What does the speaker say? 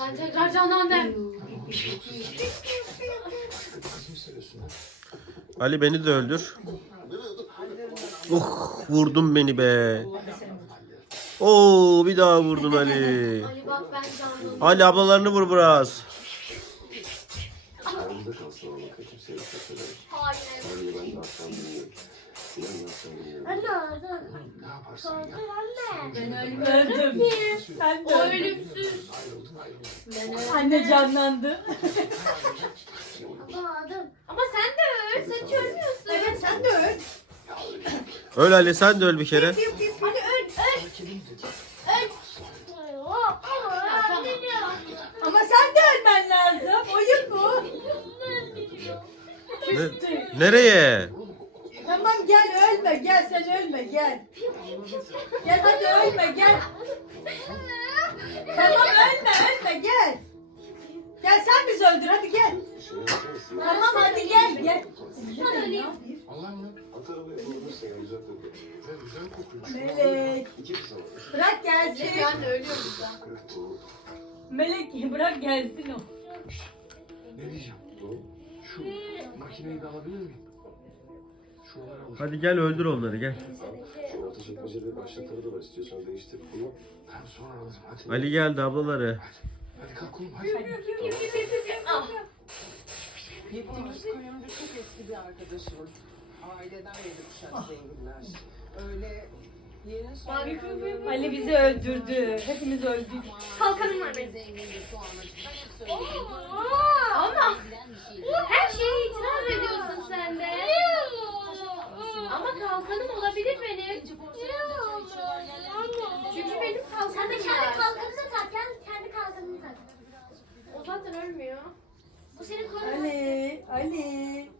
Ben tekrar canlandım. Ali beni de öldür. Uh vurdun beni be. Oo bir daha vurdun Ali. Ali bak ben canlandım. Ali ablalarını vur biraz. Aramızda kalsın ama bir şey söylemem. Hayır. Öyle ben de aslan bilmiyorum. İnan aslan bilmiyorum. Anne. Ne yaparsan yap. Anne. Öldüm. Ben de O öldüm. ölümsüz. Ayrıldın ayrıldın. Anne canlandı. Baba dur. Ama sen de öl. Sen hiç ölmüyorsun. Evet sen de öl. Öl Ali sen de öl bir kere. Hadi öl. Öl. Öl. Oh, oh, Ya, tamam. Ama sen de ölmen lazım. Oyun bu. Ne- nereye? Tamam gel ölme gel sen ölme gel. Gel hadi ölme gel. Tamam ölme ölme gel. Gel sen bizi öldür hadi gel. Tamam hadi gel gel. Ben öleyim. Melek bırak gelsin. Ben de ölüyorum. Melek bırak gelsin o. Ne diyeceğim? Şu makineyi de alabilir miyim? Şuralara alır. Hadi gel öldür onları gel. Şu orta çekmecede başlatları da var istiyorsan değiştir bunu. Ben sonra alırım hadi. Ali geldi ablaları. Hadi kalk oğlum hadi. Ah. Gittiğimiz kuyumcu çok eski bir arkadaşım. Aileden beri kuşak zenginler. Öyle yeni soyluların... Ali bizi öldürdü. Hepimiz öldük. Kalkanım var benim. Zengindi şu an açıkçası. Çünkü benim kalkanım Sen de kendi kalkanını tak. Gel kendi kalkanını tak. O zaten ölmüyor. Bu senin korun. Ali, Ali.